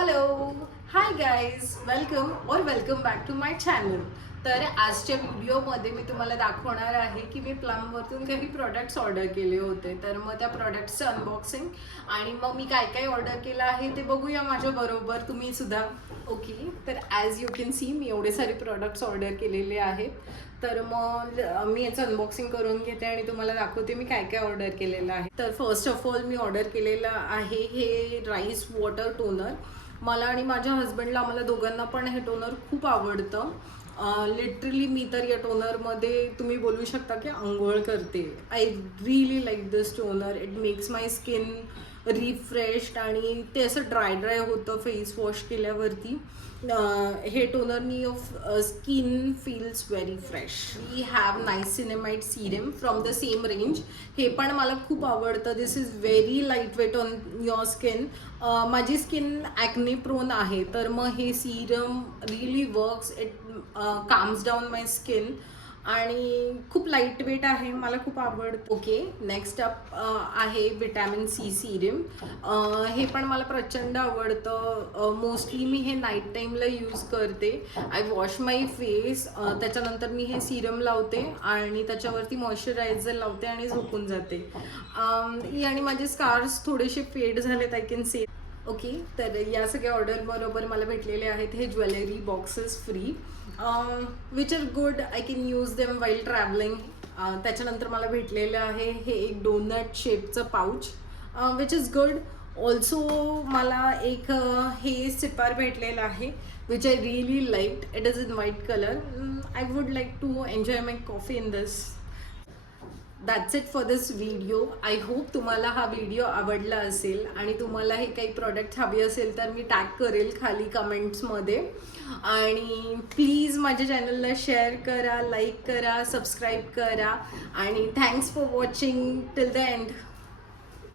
Hello hi guys welcome back to my channel. तर आजच्या व्हिडिओमध्ये मी तुम्हाला दाखवणार आहे की मी प्लमवरतून काही प्रोडक्ट्स ऑर्डर केले होते. तर मग त्या प्रोडक्ट्सचं अनबॉक्सिंग आणि मग मी काय काय ऑर्डर केलं आहे ते बघूया माझ्याबरोबर तुम्ही सुद्धा. ओके, तर ॲज यू कॅन सी मी एवढे सारे प्रोडक्ट्स ऑर्डर केलेले आहेत. तर मग मी याचं अनबॉक्सिंग करून घेते आणि तुम्हाला दाखवते मी काय काय ऑर्डर केलेलं आहे. तर first of all me order केलेलं आहे हे राईस वॉटर टोनर. मला आणि माझ्या हजबंडला आम्हाला दोघांना पण हे टोनर खूप आवडतं. लिटरली मी तर या टोनरमध्ये तुम्ही बोलू शकता की आंघोळ करते. I really like this toner. It makes my skin refreshed आणि ते असं ड्राय होतं फेस वॉश केल्यावरती. हे टोनरनी skin feels very fresh. We have niacinamide serum from the same range. हे पण मला खूप आवडतं. This is very light weight on your skin. माझी स्किन ॲक्ने प्रोन आहे, तर मग हे serum really works. It calms down my skin आणि खूप लाईट वेट आहे, मला खूप आवडतं. ओके, नेक्स्ट अप आहे विटॅमिन सी सिरम. हे पण मला प्रचंड आवडतं. मोस्टली मी हे नाईट टाईमला यूज करते. आय वॉश माय फेस, त्याच्यानंतर मी हे सिरम लावते आणि त्याच्यावरती मॉइश्चरायझर लावते आणि झोपून जाते. आणि माझे स्कार्स थोडेसे फेड झालेत, आय कॅन से. ओके, तर या सगळ्या ऑर्डर बरोबर मला भेटलेले आहेत हे jewellery boxes free, which are good. I can use them while travelling. त्याच्यानंतर मला भेटलेलं आहे हे एक डोनट शेपचं pouch, which is good. Also मला एक हे सिपार भेटलेलं आहे which I really liked. It is in white colour. I would like to enjoy my coffee in this. That's it for this video. I hope तुम्हाला हा video आवडला असेल आणि तुम्हाला हे काही प्रॉडक्ट हवे असेल तर मी टॅग करेल खाली कमेंट्समध्ये. आणि प्लीज माझ्या चॅनलला शेअर करा, लाईक करा, सबस्क्राईब करा आणि thanks for watching till the end.